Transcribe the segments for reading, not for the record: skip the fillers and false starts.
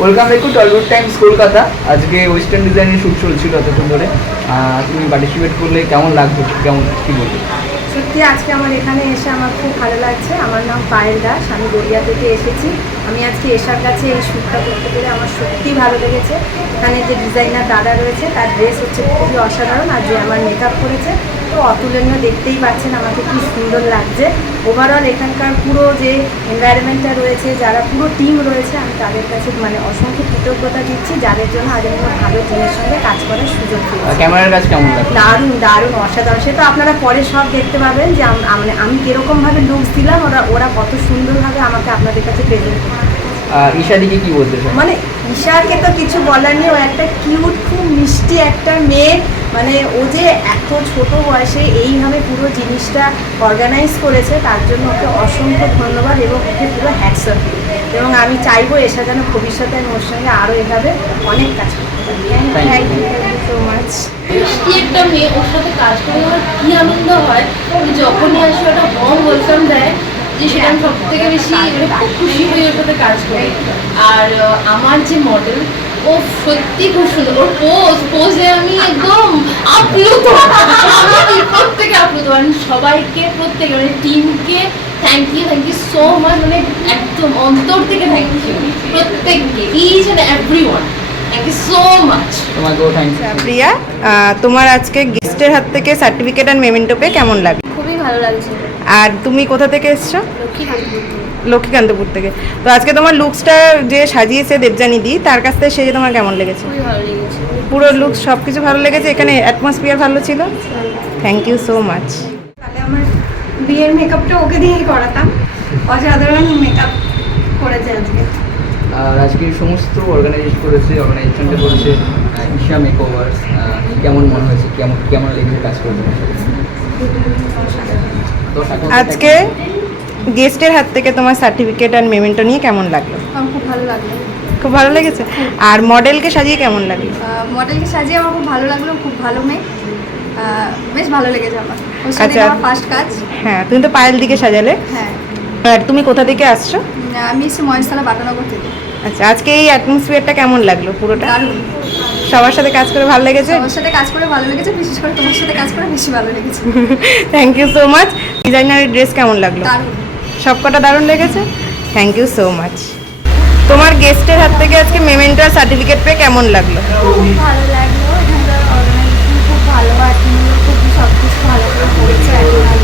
Welcome back to Tollywood Times Kolkata. আজকে western ডিজাইনের shoot চলছিল এতক্ষণ ধরে। তুমি পার্টিসিপেট করলে কেমন লাগবে, কেমন কী বলবে? সত্যি আজকে আমার এখানে এসে আমার খুব ভালো লাগছে। আমার নাম পায়েল দাস, আমি গড়িয়া থেকে এসেছি। আমি আজকে এশার কাছে এই শ্যুটটা করতে পেরে আমার সত্যিই ভালো লেগেছে। এখানে যে ডিজাইনার দাদা রয়েছে তার ড্রেস হচ্ছে খুবই অসাধারণ, আর যে আমার মেকআপ করেছে তো অতুলনীয়, দেখতেই পাচ্ছেন আমাকে কি সুন্দর লাগছে। ওভারঅল এখানকার পুরো যে এনভায়রনমেন্টটা রয়েছে, যারা পুরো টিম রয়েছে, আমি তাদের কাছে অসংখ্য কৃতজ্ঞতা দিচ্ছি, যাদের জন্য আজ আমি ভালো টিমের সঙ্গে কাজ করার সুযোগ পেয়েছি। ক্যামেরার কাজ কেমন লাগে? দারুণ দারুণ অসাধারণ। সে তো আপনারা পরে সব দেখতে পাবেন যে আমি কীরকমভাবে লুকস দিলাম, ওরা কত সুন্দরভাবে আমাকে আপনাদের কাছে প্রেজেন্ট করবে। ঈশাদিকে কি বলতে চাও? ঈশাকে তো কিছু বলার নেই, ও একটা কিউট, খুব মিষ্টি একটা মেয়ে। ও যে এত ছোট বয়সে এইভাবে পুরো জিনিসটা অর্গানাইজ করেছে, তার জন্য ওকে অসংখ্য ধন্যবাদ এবং ওকে পুরো হ্যাটস অফ। এবং আমি চাইবো এসা যেন ভবিষ্যতে আমি ওর সঙ্গে আরও এভাবে অনেক কাজ করতে পারি। Thank you so much. কি একটা মেয়ে, ওর সাথে কাজ করে আমার কি আনন্দ হয়। যখনই আসে ওটা বম ওয়েলকাম দেয়, যে সেটা আমি সব থেকে বেশি খুব খুশি হয়ে ওর সাথে কাজ করি। আর আমার যে মডেল, ও সত্যি খুব সুন্দর। ওর পোজে আমি একদম আপ্লুত, আমি প্রত্যেকে আপ্লুত। সবাইকে, প্রত্যেকে টিমকে থ্যাংক ইউ সো মাচ। একদম অন্তর থেকে থ্যাংক ইউ প্রত্যেককে, each and everyone. Thank you so much. তোমাকেও থ্যাংক ইউ। প্রিয়া, তোমার আজকে গেস্টের হাত থেকে সার্টিফিকেট আর মেমেন্টো পেয়ে কেমন লাগে? খুবই ভালো লাগছে। আর তুমি কোথা থেকে এসছো? লক্ষ্মীকান্তপুর থেকে। তো আজকে তোমার লুকসটা যে সাজিয়েছে দেবযানীদি, তার কাছ থেকে সেজে তোমার কেমন লেগেছে? খুবই ভালো লেগেছে। পুরো লুকস সব কিছু ভালো লেগেছে, এখানে অ্যাটমসফিয়ার ভালো ছিল। Thank you so much. তাহলে আমার বিয়ের মেকআপটা ওকে দিয়েই করাতাম, অসাধারণ মেকআপ করেছে আজকে। আর আজকে সমস্ত অর্গানাইজেশনটা করেছে ঈশা মেকওভার্স। কেমন মনে হয়েছে, কেমন লেগেছে কাজ করতে? আজকে গেস্টের হাত থেকে তোমার সার্টিফিকেট আর মেমেন্টো নিয়ে কেমন লাগলো? আমার খুব ভালো লাগলো। খুব ভালো লেগেছে। আর মডেলকে সাজিয়ে কেমন লাগলো? মডেলকে সাজিয়ে আমার খুব ভালো লাগলো, খুব ভালো মেয়ে, বেশ ভালো লেগেছে আমার। ওর সাথে আচ্ছা। আমার ফার্স্ট কাজ। হ্যাঁ, তুমি তো পায়েল দিকে সাজালে। হ্যাঁ। আর তুমি কোথা থেকে আসছো? আমি এসেছি মহেশতলা বাটানগর থেকে। আচ্ছা, আজকে এই অ্যাটমসফিয়ারটা কেমন লাগলো পুরোটা? দারুণ। সবার সাথে কাজ করে ভালো লেগেছে? সবার সাথে কাজ করে ভালো লেগেছে, বিশেষ করে তোমার সাথে কাজ করে বেশি ভালো লেগেছে। Thank you so much. ডিজাইনারের ড্রেস কেমন লাগলো? দারুণ। সবকটা দারুণ লেগেছে। Thank you so much. তোমার গেস্টের হাত থেকে আজকে মেমেন্টো আর সার্টিফিকেট পেয়ে কেমন লাগলো? খুব ভালো লাগলো, এখানকার অর্গানাইজেশন খুব ভালো, আর টিমগুলো খুব সব কিছু ভালো করে করেছে এখন।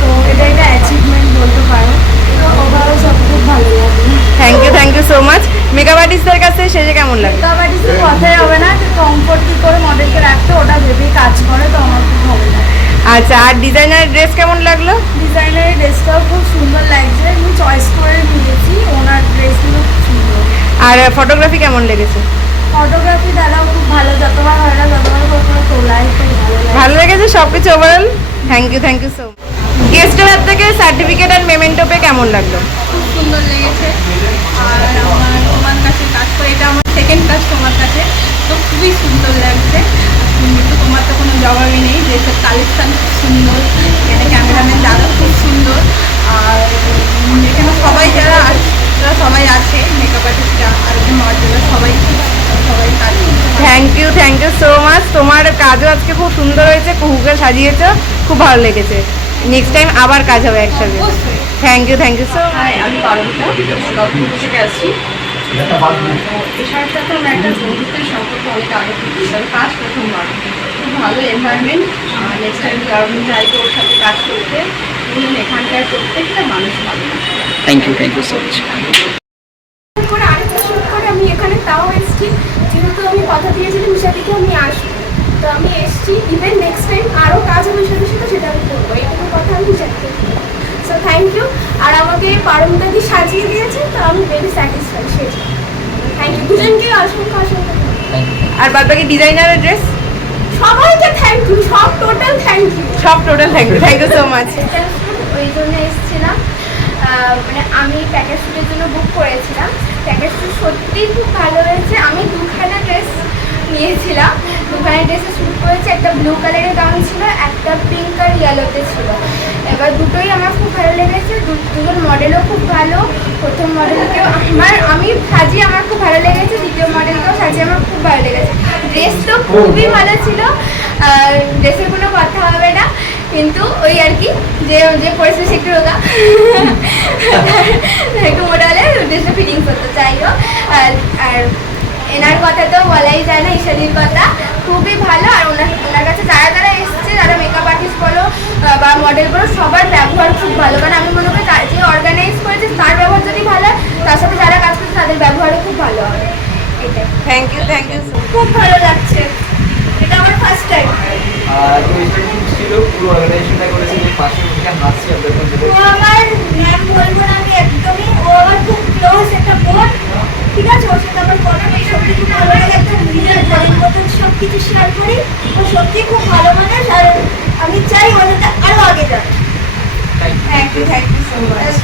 তো এটা একটা অ্যাচিভমেন্ট বলতে পারো। তো ওভারঅল সব খুব ভালো লাগলো। Thank you so much. Makeup আর্টিস্টদের কাছে সেজে কেমন লাগলো? মেকআপ আর্টিস্টের কথাই হবে না, যে কমফোর্ট কী করে মডেলকে রাখতে, ওটা ভেবেই কাজ করে, তো আমার খুব ভালো লাগে। আচ্ছা, আর ডিজাইনারের ড্রেস কেমন লাগলো? ডিজাইনারের ড্রেসটাও খুব সুন্দর লাগছে, আমি চয়েস করে নিয়েছি, ওনার ড্রেসগুলো খুব সুন্দর। আর ফটোগ্রাফি কেমন লেগেছে? ফটোগ্রাফি দাদাও খুব ভালো, যতবার হয় না ততবার করে তোলাই খুব ভালো লাগে। ভালো লেগেছে সব কিছু overall? Thank you so much. গেস্টের হাত থেকে সার্টিফিকেট আর মেমেন্টো পেয়ে কেমন লাগলো? খুব সুন্দর লেগেছে। আর আমার তোমার কাছে কাজ করে, এটা আমার সেকেন্ড কাজ তোমার কাছে, তো খুবই সুন্দর লাগছে। তো তোমার তো কোনো জবাবই নেই, ড্রেসের কালেকশান খুব সুন্দর, এখানে ক্যামেরাম্যান দাদা খুব সুন্দর, আর এখানে সবাই যারা সবাই আছে, মেকআপ আর্টিস্টরা আর মডেলরা সবাই কাজ করছে। Thank you so much. তোমার কাজও আজকে খুব সুন্দর হয়েছে, কুহুকে সাজিয়েছো, খুব ভালো লেগেছে। নেক্সট টাইম আবার কাজ হবে একসাথে। Thank you so much. আমি পারমিতা লক্ষ্মীপুর থেকে আসছি। এছাড়া সাথে আমার একটা বন্ধুত্বের সম্পর্ক অনেক আগে থেকে, আমি প্রথমবার খুব ভালো এনভায়রনমেন্ট। নেক্সট টাইম আমি চাইবো ওর সাথে কাজ করতে। এখানকার প্রত্যেকটা মানুষ ভালো। Thank you so much. করে আরেকটা শুট করে আমি এখানে তাও এসেছি, যেহেতু আমি কথা দিয়েছিলাম ঈশাদিকে আমি আসবো, তো আমি এসেছি। ইভেন নেক্সট টাইম আরও কাজ হবে ঈশাদির সাথে, সেটা আমি করবো, এইটুকু কথা আমি ঈশাদিকে। So thank you. আর আমাকে পারমিতাদি সাজিয়ে দিয়েছে, তো আমি ভেরি স্যাটিসফাইড সেটা। থ্যাংক ইউ দুজনকে, অসংখ্য আর বাদ বাকি ডিজাইনারের ড্রেস? সবাইকে থ্যাংক ইউ, সব total thank you. Thank you so much. ওই জন্য এসেছিলাম, আমি প্যাকেজ শ্যুটের জন্য বুক করেছিলাম। প্যাকেজ শ্যুট সত্যিই খুব ভালো হয়েছে। আমি দুখানা ড্রেস নিয়েছিলাম, দুখানা ড্রেসে শ্যুট করেছে। একটা ব্লু কালারের গাউন ছিল, একটা পিঙ্ক আর ইয়েলোতে ছিল। এবার দুটোই আমার খুব ভালো লেগেছে, দুজন মডেলও খুব ভালো। প্রথম মডেলকেও আমি সাজিয়ে আমার খুব ভালো খুবই ভালো ছিল। ড্রেসের কোনো কথা হবে না, কিন্তু ওই আর কি যে যে পরিস্থিতি সে একটু রোগা একটু মোটা হলে ড্রেসটা ফিটিংস হতো, যাই হোক। আর এনার কথা তো বলাই যায় না, ঈশাদির কথা খুবই ভালো। আর ওনার কাছে যারা যারা এসছে, যারা মেকআপ আর্টিস্ট বলো বা মডেল বলো, সবার ব্যবহার খুব ভালো। কারণ আমি মনে করি যে অর্গানাইজ করেছে তার ব্যবহার যদি ভালো হয়, তার সাথে যারা কাজ করছে তাদের ব্যবহারও খুব ভালো হবে। এটাই। Thank you, thank you. খুব ভালো লাগছে, এটা আমার ফার্স্ট টাইম। তো এটা ছিল পুরো অর্গানাইজেশনটা করেছে, যে পাশে বসে হাসছি আপনাদের সাথে। ও আমার ম্যাম বলবো না আমি একদমই, ও আমার খুব ক্লোজ একটা বোন, ঠিক আছে। ওর সাথে আমার কথা নেই, সত্যি খুব ভালো লাগে, একদম নিজের বোনের মতন সব কিছু শেয়ার করি। ও সত্যি খুব ভালো মানুষ, আর আমি চাই ও যাতে আরও আগে যাক। Thank you. Thank you so much.